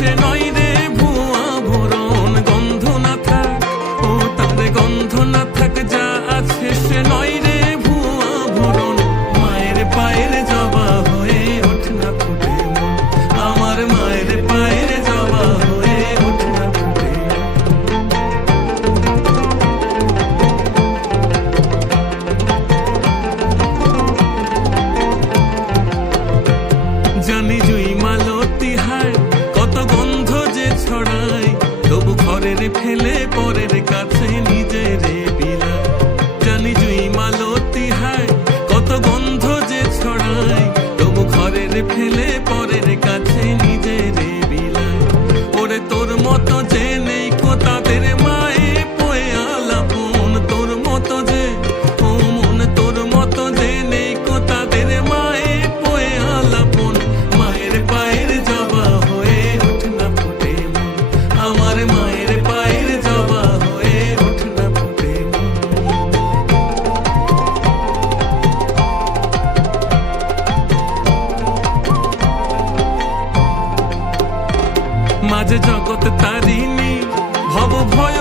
সে নয় রে ভুয়া ভরণ। গন্ধ না থাক, ও তার গন্ধ না থাক, যা আছে সে নয় রে ভুয়া ভরণ। মায়ের পায়ের জবা হয়ে ওঠ না ফুটে মন, আমার মায়ের পায়ের জবা হয়ে ওঠ না ফুটে মন। জানি জুই মালতী হায় কত গন্ধ যে ছড়ায়, তবু ঘরের ফেলে পরের কাছে নিজেরে বিলায়। জানি জুই মালতী হায় কত গন্ধ যে ছড়ায়, তবু ঘরের ফেলে পরের কাছে নিজেরে বিলায়। ওরে তোর মতো যে নেই কো তাদের মায়ে পোয়ে আলাপন, তোর মতো যে ও মন, তোর মতো যে নেই কো তাদের মায়ে পোয়ে আলাপন। মায়ের পায়ের জবা হয়ে ওঠ না ফুটে মন, আমার মায়ের পায়ের জবা হয়ে ওঠ না ফুটে মন। মাঝে জগৎ তারিণী ভব ভয়